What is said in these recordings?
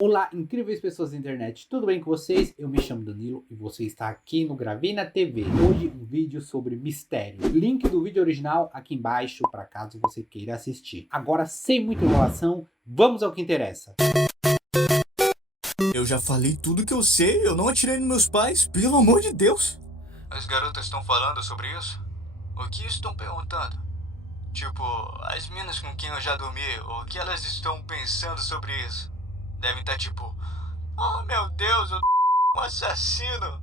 Olá, incríveis pessoas da internet, tudo bem com vocês? Eu me chamo Danilo e você está aqui no Gravina TV. Hoje um vídeo sobre mistério. Link do vídeo original aqui embaixo para caso você queira assistir. Agora, sem muita enrolação, vamos ao que interessa. Eu já falei tudo que eu sei, eu não atirei nos meus pais, pelo amor de Deus. As garotas estão falando sobre isso? O que estão perguntando? Tipo, as minas com quem eu já dormi, o que elas estão pensando sobre isso? Devem estar tipo, oh meu Deus, um assassino.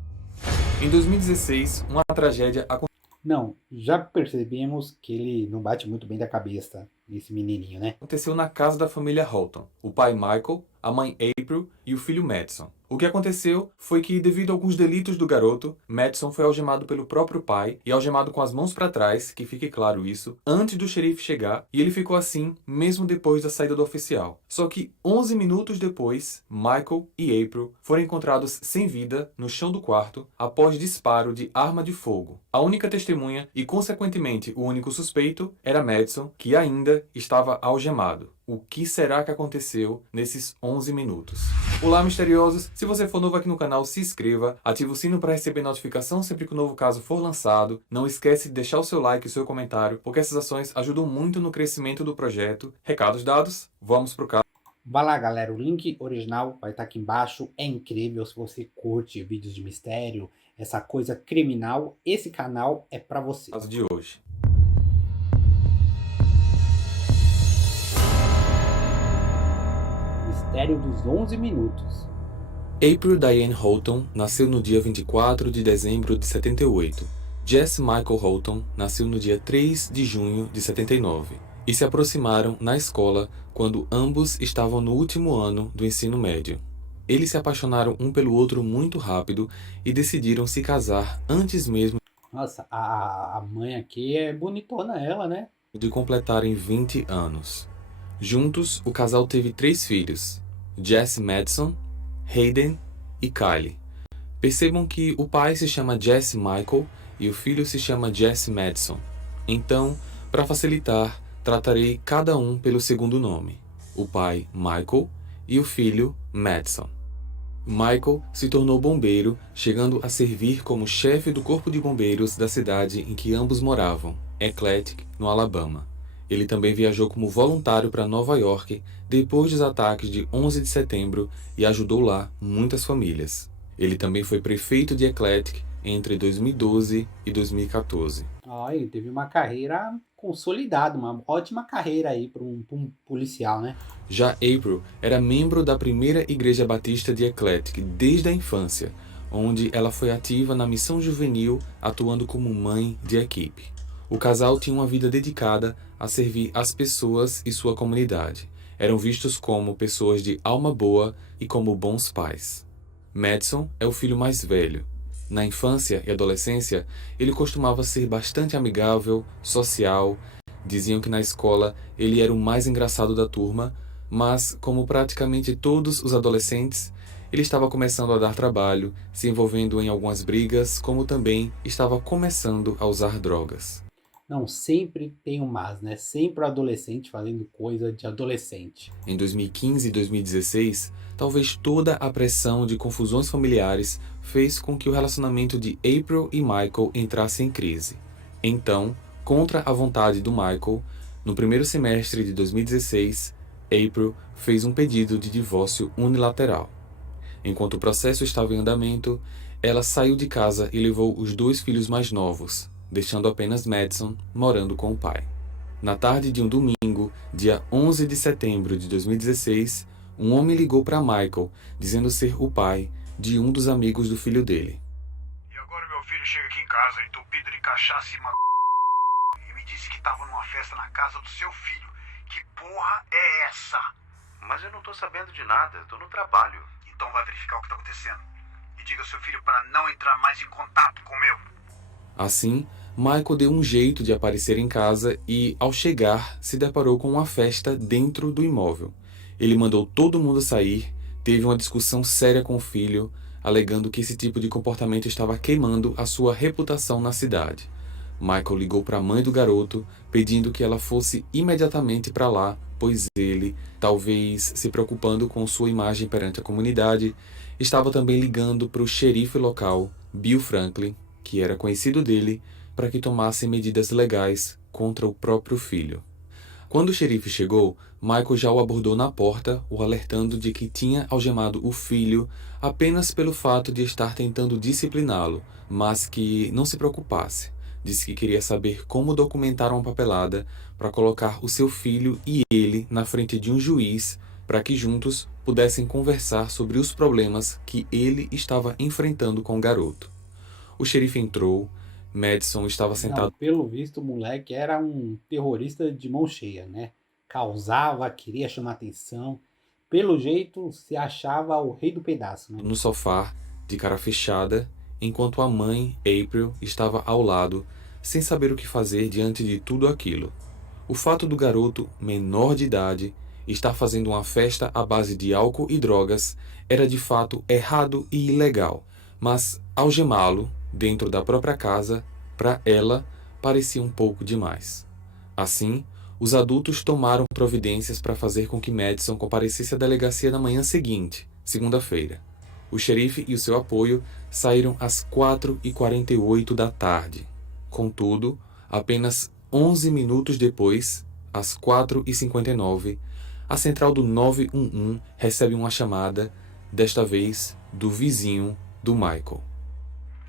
Em 2016, uma tragédia aconteceu. Não, já percebemos que ele não bate muito bem da cabeça, esse menininho, né? Aconteceu na casa da família Holton. O pai Michael, a mãe April e o filho Madison. O que aconteceu foi que, devido a alguns delitos do garoto, Madison foi algemado pelo próprio pai e algemado com as mãos para trás, que fique claro isso, antes do xerife chegar, e ele ficou assim mesmo depois da saída do oficial. Só que 11 minutos depois, Michael e April foram encontrados sem vida no chão do quarto após disparo de arma de fogo. A única testemunha e, consequentemente, o único suspeito era Madison, que ainda estava algemado. O que será que aconteceu nesses 11 minutos? Olá, misteriosos! Se você for novo aqui no canal, se inscreva, ative o sino para receber notificação sempre que um novo caso for lançado. Não esquece de deixar o seu like e o seu comentário, porque essas ações ajudam muito no crescimento do projeto. Recados dados, vamos pro caso. Vai lá, galera, o link original vai estar aqui embaixo. É incrível se você curte vídeos de mistério, essa coisa criminal, esse canal é para você. Caso de hoje. Mistério dos 11 minutos. April Diane Holton nasceu no dia 24 de dezembro de 78. Jesse Michael Holton nasceu no dia 3 de junho de 79 e se aproximaram na escola quando ambos estavam no último ano do ensino médio. Eles se apaixonaram um pelo outro muito rápido e decidiram se casar antes mesmo Nossa, a mãe aqui é bonitona ela, né? de completarem 20 anos. Juntos, o casal teve 3 filhos, Jesse Madison, Hayden e Kylie. Percebam que o pai se chama Jesse Michael e o filho se chama Jesse Madison. Então, para facilitar, tratarei cada um pelo segundo nome, o pai Michael e o filho Madison. Michael se tornou bombeiro, chegando a servir como chefe do corpo de bombeiros da cidade em que ambos moravam, Eclectic, no Alabama. Ele também viajou como voluntário para Nova York depois dos ataques de 11 de setembro e ajudou lá muitas famílias. Ele também foi prefeito de Eclectic entre 2012 e 2014. Ó, ele teve uma carreira consolidada, uma ótima carreira aí para um policial, né? Já April era membro da primeira Igreja Batista de Eclectic desde a infância, onde ela foi ativa na missão juvenil, atuando como mãe de equipe. O casal tinha uma vida dedicada a servir as pessoas e sua comunidade. Eram vistos como pessoas de alma boa e como bons pais. Madison é o filho mais velho. Na infância e adolescência, ele costumava ser bastante amigável, social. Diziam que na escola ele era o mais engraçado da turma, mas, como praticamente todos os adolescentes, ele estava começando a dar trabalho, se envolvendo em algumas brigas, como também estava começando a usar drogas. Não, sempre tem um mas, né? Sempre o adolescente fazendo coisa de adolescente. Em 2015 e 2016, talvez toda a pressão de confusões familiares fez com que o relacionamento de April e Michael entrasse em crise. Então, contra a vontade do Michael, no primeiro semestre de 2016, April fez um pedido de divórcio unilateral. Enquanto o processo estava em andamento, ela saiu de casa e levou os 2 filhos mais novos, deixando apenas Madison morando com o pai. Na tarde de um domingo, dia 11 de setembro de 2016, um homem ligou para Michael, dizendo ser o pai de um dos amigos do filho dele. E agora meu filho chega aqui em casa entupido de cachaça e me disse que tava numa festa na casa do seu filho. Que porra é essa? Mas eu não tô sabendo de nada, eu tô no trabalho. Então vai verificar o que tá acontecendo. E diga ao seu filho para não entrar mais em contato com o meu. Assim, Michael deu um jeito de aparecer em casa e, ao chegar, se deparou com uma festa dentro do imóvel. Ele mandou todo mundo sair, teve uma discussão séria com o filho, alegando que esse tipo de comportamento estava queimando a sua reputação na cidade. Michael ligou para a mãe do garoto, pedindo que ela fosse imediatamente para lá pois ele, talvez se preocupando com sua imagem perante a comunidade, estava também ligando para o xerife local, Bill Franklin, que era conhecido dele, para que tomasse medidas legais contra o próprio filho. Quando o xerife chegou, Michael já o abordou na porta, o alertando de que tinha algemado o filho apenas pelo fato de estar tentando discipliná-lo, mas que não se preocupasse. Disse que queria saber como documentar uma papelada para colocar o seu filho e ele na frente de um juiz para que juntos pudessem conversar sobre os problemas que ele estava enfrentando com o garoto. O xerife entrou. Madison estava sentado. Não, pelo visto, o moleque era um terrorista de mão cheia, né? Causava, queria chamar atenção. Pelo jeito, se achava o rei do pedaço, né? No sofá, de cara fechada, enquanto a mãe, April, estava ao lado, sem saber o que fazer diante de tudo aquilo. O fato do garoto, menor de idade, estar fazendo uma festa à base de álcool e drogas era de fato errado e ilegal, mas algemá-lo dentro da própria casa, para ela, parecia um pouco demais. Assim, os adultos tomaram providências para fazer com que Madison comparecesse à delegacia na manhã seguinte, segunda-feira. O xerife e o seu apoio saíram às 4h48 da tarde. Contudo, apenas 11 minutos depois, às 4h59, a central do 911 recebe uma chamada, desta vez do vizinho do Michael.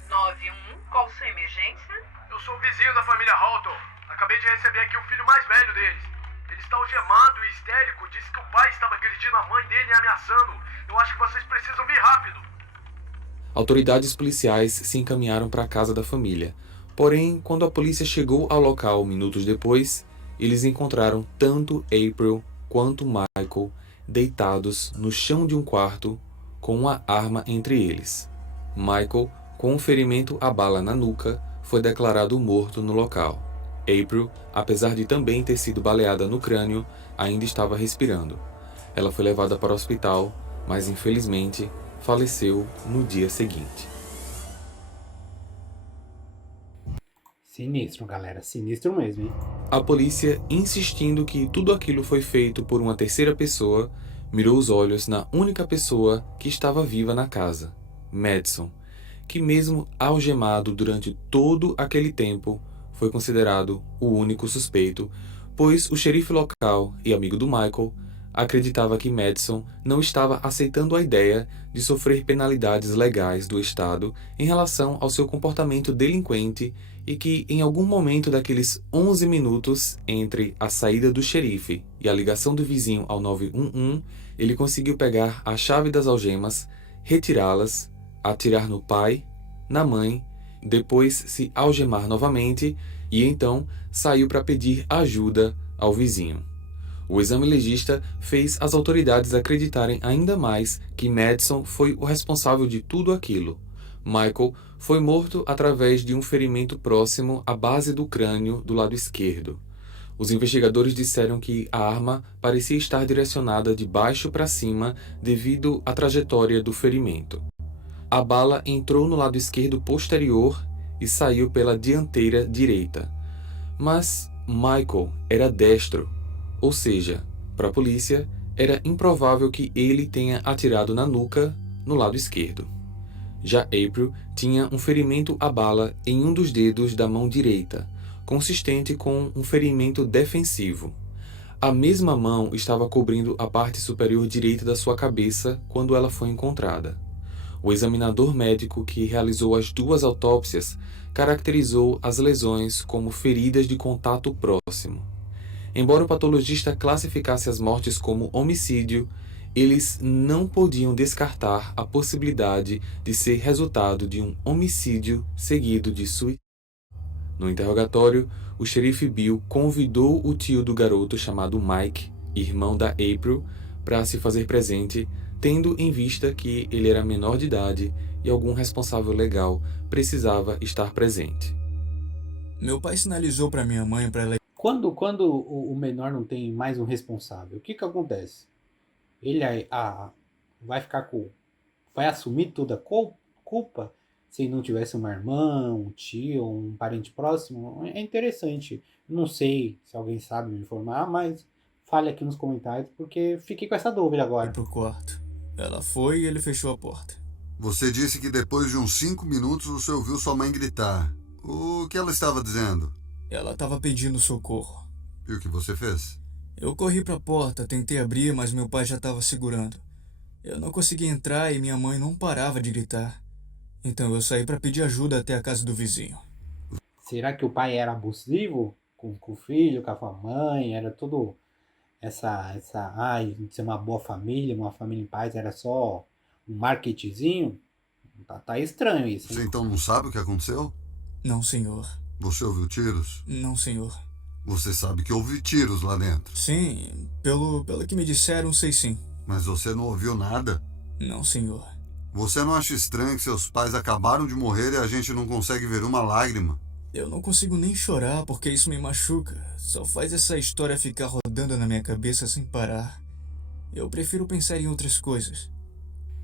911, qual sua emergência? Eu sou o vizinho da família Halton. Acabei de receber aqui o filho mais velho deles. Ele está algemado e histérico. Disse que o pai estava agredindo a mãe dele e ameaçando. Eu acho que vocês precisam vir rápido. Autoridades policiais se encaminharam para a casa da família. Porém, quando a polícia chegou ao local minutos depois, eles encontraram tanto April quanto Michael deitados no chão de um quarto com uma arma entre eles. Michael, com um ferimento à bala na nuca, foi declarado morto no local. April, apesar de também ter sido baleada no crânio, ainda estava respirando. Ela foi levada para o hospital, mas infelizmente faleceu no dia seguinte. Sinistro, galera. Sinistro mesmo, hein? A polícia, insistindo que tudo aquilo foi feito por uma terceira pessoa, mirou os olhos na única pessoa que estava viva na casa, Madison, que mesmo algemado durante todo aquele tempo, foi considerado o único suspeito, pois o xerife local e amigo do Michael acreditava que Madison não estava aceitando a ideia de sofrer penalidades legais do Estado em relação ao seu comportamento delinquente e que, em algum momento daqueles 11 minutos entre a saída do xerife e a ligação do vizinho ao 911, ele conseguiu pegar a chave das algemas, retirá-las, atirar no pai, na mãe, depois se algemar novamente e então saiu para pedir ajuda ao vizinho. O exame legista fez as autoridades acreditarem ainda mais que Madison foi o responsável de tudo aquilo. Michael foi morto através de um ferimento próximo à base do crânio do lado esquerdo. Os investigadores disseram que a arma parecia estar direcionada de baixo para cima devido à trajetória do ferimento. A bala entrou no lado esquerdo posterior e saiu pela dianteira direita. Mas Michael era destro, ou seja, para a polícia, era improvável que ele tenha atirado na nuca no lado esquerdo. Já April tinha um ferimento à bala em um dos dedos da mão direita, consistente com um ferimento defensivo. A mesma mão estava cobrindo a parte superior direita da sua cabeça quando ela foi encontrada. O examinador médico que realizou as duas autópsias caracterizou as lesões como feridas de contato próximo. Embora o patologista classificasse as mortes como homicídio, eles não podiam descartar a possibilidade de ser resultado de um homicídio seguido de suicídio. No interrogatório, o xerife Bill convidou o tio do garoto chamado Mike, irmão da April, para se fazer presente, tendo em vista que ele era menor de idade e algum responsável legal precisava estar presente. Meu pai sinalizou para minha mãe para ela. Quando o menor não tem mais um responsável, o que acontece? Ele vai ficar com... Vai assumir toda a culpa se não tivesse uma irmã, um tio, um parente próximo? É interessante. Não sei se alguém sabe me informar, mas fale aqui nos comentários, porque fiquei com essa dúvida Foi agora. pro quarto. Ela foi e ele fechou a porta. Você disse que depois de uns 5 minutos você ouviu sua mãe gritar. O que ela estava dizendo? Ela estava pedindo socorro. E o que você fez? Eu corri pra porta, tentei abrir, mas meu pai já estava segurando. Eu não consegui entrar e minha mãe não parava de gritar. Então eu saí pra pedir ajuda até a casa do vizinho. Será que o pai era abusivo com o filho, com a mãe? Era tudo de ser uma boa família, uma família em paz, era só um marketzinho? Tá estranho isso, Você hein? então não sabe o que aconteceu? Não, senhor. Você ouviu tiros? Não, senhor. Você sabe que houve tiros lá dentro, Sim, pelo que me disseram, sei sim. mas você não ouviu nada? Não, senhor. Você não acha estranho que seus pais acabaram de morrer e a gente não consegue ver uma lágrima? Eu não consigo nem chorar porque isso me machuca. Só faz essa história ficar rodando na minha cabeça sem parar. Eu prefiro pensar em outras coisas.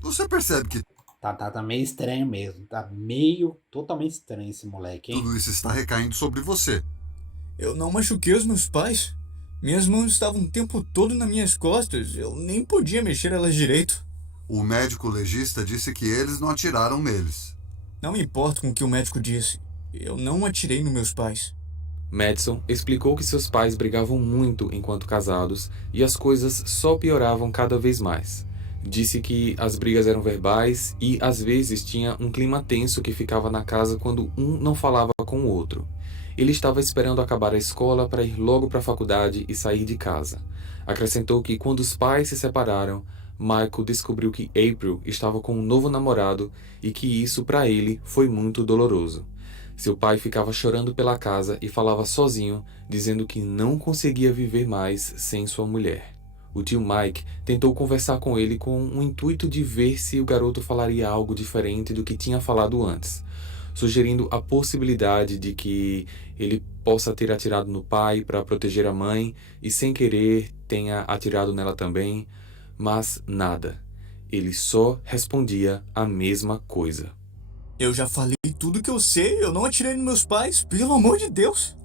Você percebe que Tá meio estranho mesmo. Tá meio totalmente estranho esse moleque, hein? tudo isso está recaindo sobre você. Eu não machuquei os meus pais. Minhas mãos estavam o tempo todo nas minhas costas. Eu nem podia mexer elas direito. O médico legista disse que eles não atiraram neles. Não me importo com o que o médico disse. Eu não atirei nos meus pais. Madison explicou que seus pais brigavam muito enquanto casados e as coisas só pioravam cada vez mais. Disse que as brigas eram verbais e às vezes tinha um clima tenso que ficava na casa quando um não falava com o outro. Ele estava esperando acabar a escola para ir logo para a faculdade e sair de casa. Acrescentou que quando os pais se separaram, Michael descobriu que April estava com um novo namorado e que isso para ele foi muito doloroso. Seu pai ficava chorando pela casa e falava sozinho, dizendo que não conseguia viver mais sem sua mulher. O tio Mike tentou conversar com ele com o intuito de ver se o garoto falaria algo diferente do que tinha falado antes, sugerindo a possibilidade de que ele possa ter atirado no pai para proteger a mãe e sem querer tenha atirado nela também, mas nada. Ele só respondia a mesma coisa. Eu já falei tudo que eu sei. Eu não atirei nos meus pais. Pelo amor de Deus.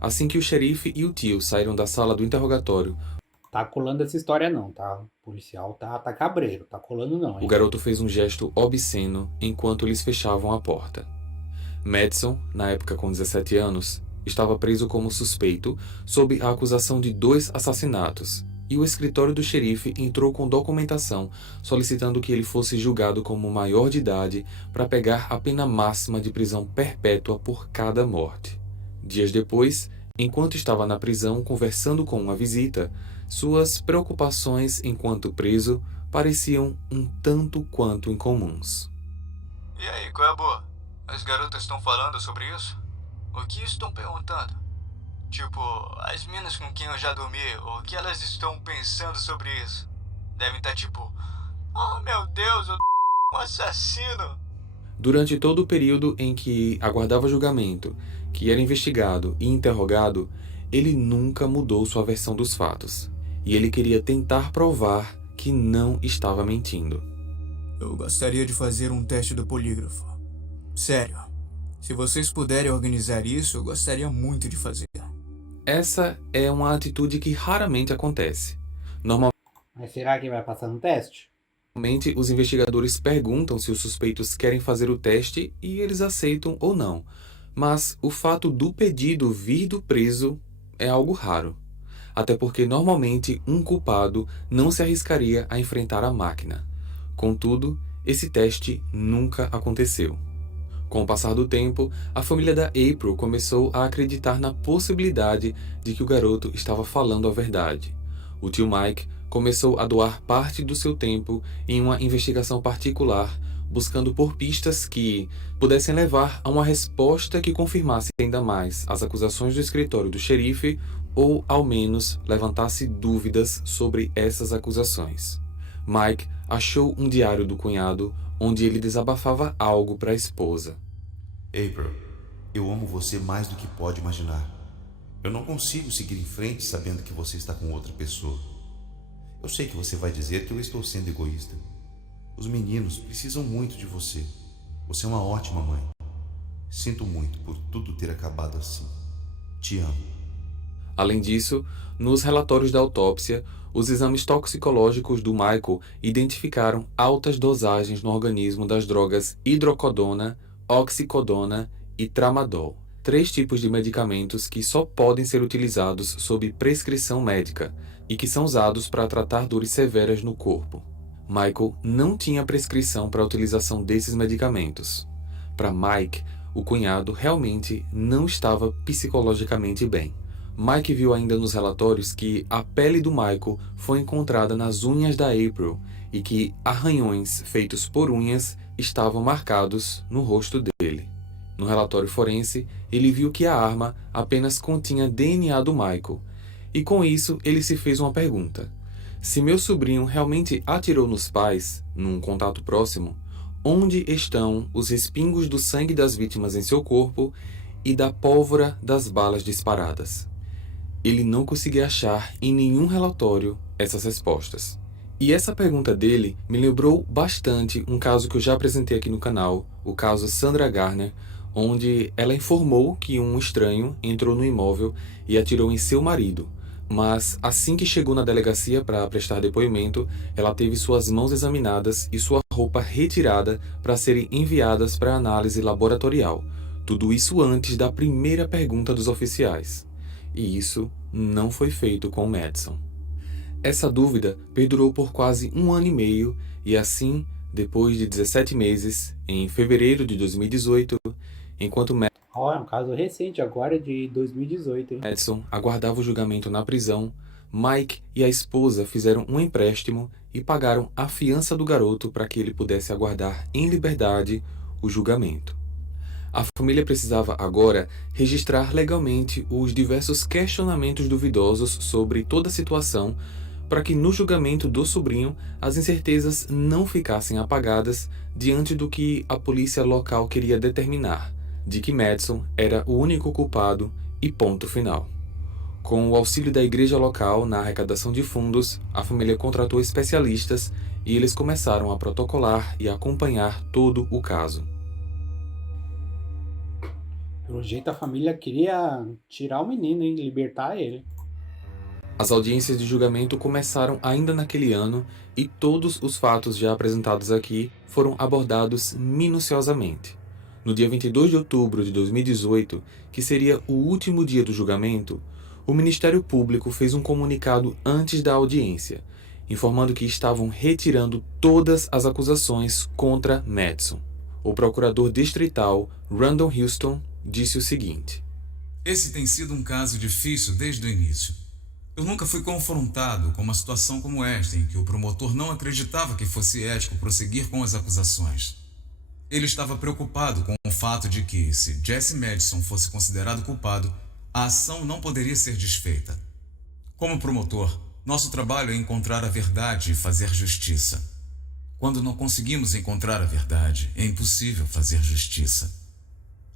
Assim que o xerife e o tio saíram da sala do interrogatório, Tá colando essa história não, tá? O policial tá cabreiro, tá colando não, o hein? garoto fez um gesto obsceno enquanto eles fechavam a porta. Madison, na época com 17 anos, estava preso como suspeito sob a acusação de 2 assassinatos, e o escritório do xerife entrou com documentação solicitando que ele fosse julgado como maior de idade para pegar a pena máxima de prisão perpétua por cada morte. Dias depois, enquanto estava na prisão conversando com uma visita, suas preocupações enquanto preso pareciam um tanto quanto incomuns. E aí, qual é a boa? As garotas estão falando sobre isso? O que estão perguntando? Tipo, as minas com quem eu já dormi, o que elas estão pensando sobre isso? Devem estar tipo, oh meu Deus, um assassino! Durante todo o período em que aguardava julgamento, que era investigado e interrogado, ele nunca mudou sua versão dos fatos. E ele queria tentar provar que não estava mentindo. Eu gostaria de fazer um teste do polígrafo. Sério. Se vocês puderem organizar isso, eu gostaria muito de fazer. Essa é uma atitude que raramente acontece. Mas será que vai passar no teste? Normalmente, os investigadores perguntam se os suspeitos querem fazer o teste e eles aceitam ou não. Mas o fato do pedido vir do preso é algo raro. Até porque normalmente um culpado não se arriscaria a enfrentar a máquina. Contudo, esse teste nunca aconteceu. Com o passar do tempo, a família da April começou a acreditar na possibilidade de que o garoto estava falando a verdade. O tio Mike começou a doar parte do seu tempo em uma investigação particular, buscando por pistas que pudessem levar a uma resposta que confirmasse ainda mais as acusações do escritório do xerife ou, ao menos, levantasse dúvidas sobre essas acusações. Mike achou um diário do cunhado onde ele desabafava algo para a esposa. April, eu amo você mais do que pode imaginar. Eu não consigo seguir em frente sabendo que você está com outra pessoa. Eu sei que você vai dizer que eu estou sendo egoísta. Os meninos precisam muito de você. Você é uma ótima mãe. Sinto muito por tudo ter acabado assim. Te amo. Além disso, nos relatórios da autópsia, os exames toxicológicos do Michael identificaram altas dosagens no organismo das drogas hidrocodona, oxicodona e tramadol, 3 tipos de medicamentos que só podem ser utilizados sob prescrição médica e que são usados para tratar dores severas no corpo. Michael não tinha prescrição para a utilização desses medicamentos. Para Mike, o cunhado realmente não estava psicologicamente bem. Mike viu ainda nos relatórios que a pele do Michael foi encontrada nas unhas da April e que arranhões feitos por unhas estavam marcados no rosto dele. No relatório forense, ele viu que a arma apenas continha DNA do Michael, e com isso ele se fez uma pergunta: se meu sobrinho realmente atirou nos pais, num contato próximo, onde estão os respingos do sangue das vítimas em seu corpo e da pólvora das balas disparadas? Ele não conseguia achar em nenhum relatório essas respostas. E essa pergunta dele me lembrou bastante um caso que eu já apresentei aqui no canal, o caso Sandra Garner, onde ela informou que um estranho entrou no imóvel e atirou em seu marido, mas assim que chegou na delegacia para prestar depoimento, ela teve suas mãos examinadas e sua roupa retirada para serem enviadas para análise laboratorial. Tudo isso antes da primeira pergunta dos oficiais. E isso não foi feito com Madison. Essa dúvida perdurou por quase 1 ano e meio e assim, depois de 17 meses, em fevereiro de 2018, enquanto É um caso recente agora de 2018, hein? Madison aguardava o julgamento na prisão, Mike e a esposa fizeram um empréstimo e pagaram a fiança do garoto para que ele pudesse aguardar em liberdade o julgamento. A família precisava agora registrar legalmente os diversos questionamentos duvidosos sobre toda a situação para que no julgamento do sobrinho as incertezas não ficassem apagadas diante do que a polícia local queria determinar, de que Madison era o único culpado e ponto final. Com o auxílio da igreja local na arrecadação de fundos, a família contratou especialistas e eles começaram a protocolar e acompanhar todo o caso. Pelo jeito a família queria tirar o menino, hein? Libertar ele. As audiências de julgamento começaram ainda naquele ano e todos os fatos já apresentados aqui foram abordados minuciosamente. No dia 22 de outubro de 2018, que seria o último dia do julgamento, o Ministério Público fez um comunicado antes da audiência, informando que estavam retirando todas as acusações contra Madison. O procurador distrital, Randall Houston, disse o seguinte: esse tem sido um caso difícil desde o início. Eu nunca fui confrontado com uma situação como esta, em que o promotor não acreditava que fosse ético prosseguir com as acusações. Ele estava preocupado com o fato de que, se Jesse Madison fosse considerado culpado, a ação não poderia ser desfeita. Como promotor, nosso trabalho é encontrar a verdade e fazer justiça. Quando não conseguimos encontrar a verdade, é impossível fazer justiça.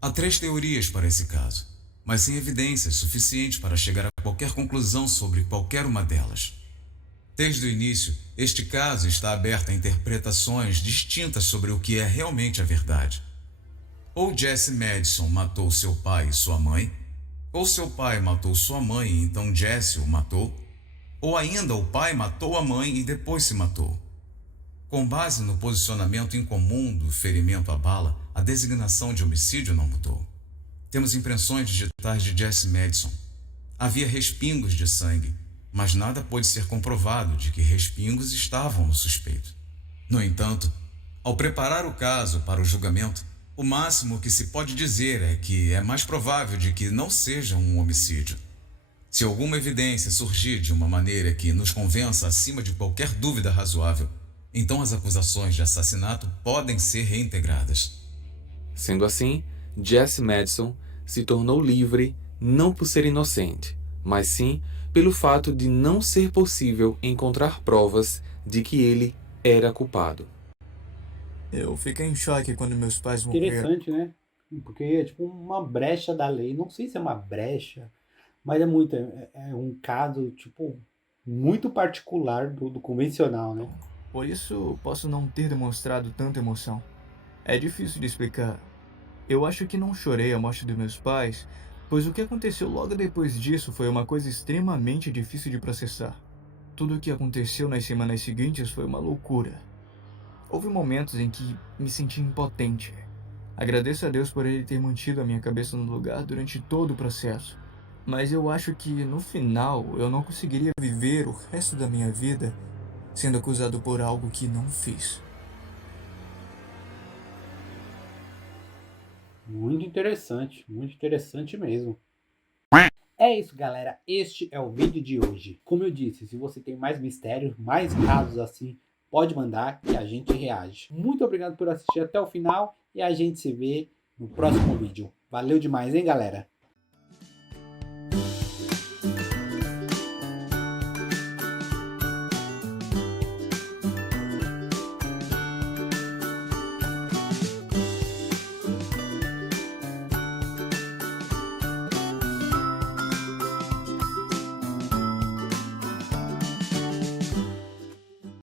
Há 3 teorias para esse caso, mas sem evidências suficientes para chegar a qualquer conclusão sobre qualquer uma delas. Desde o início, este caso está aberto a interpretações distintas sobre o que é realmente a verdade. Ou Jesse Madison matou seu pai e sua mãe, ou seu pai matou sua mãe e então Jesse o matou, ou ainda o pai matou a mãe e depois se matou. Com base no posicionamento incomum do ferimento à bala, a designação de homicídio não mudou. Temos impressões digitais de Jesse Madison. Havia respingos de sangue, mas nada pôde ser comprovado de que respingos estavam no suspeito. No entanto, ao preparar o caso para o julgamento, o máximo que se pode dizer é que é mais provável de que não seja um homicídio. Se alguma evidência surgir de uma maneira que nos convença acima de qualquer dúvida razoável, então as acusações de assassinato podem ser reintegradas. Sendo assim, Jesse Madison se tornou livre não por ser inocente, mas sim pelo fato de não ser possível encontrar provas de que ele era culpado. Eu fiquei em choque quando meus pais morreram. Interessante, né? Porque é tipo uma brecha da lei. Não sei se é uma brecha, mas é muito. É um caso, tipo, muito particular do convencional, né? Por isso, posso não ter demonstrado tanta emoção. É difícil de explicar. Eu acho que não chorei a morte dos meus pais, pois o que aconteceu logo depois disso foi uma coisa extremamente difícil de processar. Tudo o que aconteceu nas semanas seguintes foi uma loucura. Houve momentos em que me senti impotente. Agradeço a Deus por ele ter mantido a minha cabeça no lugar durante todo o processo. Mas eu acho que, no final, eu não conseguiria viver o resto da minha vida sendo acusado por algo que não fiz. Muito interessante mesmo. É isso, galera. Este é o vídeo de hoje. Como eu disse, se você tem mais mistérios, mais casos assim, pode mandar que a gente reage. Muito obrigado por assistir até o final e a gente se vê no próximo vídeo. Valeu demais, hein, galera?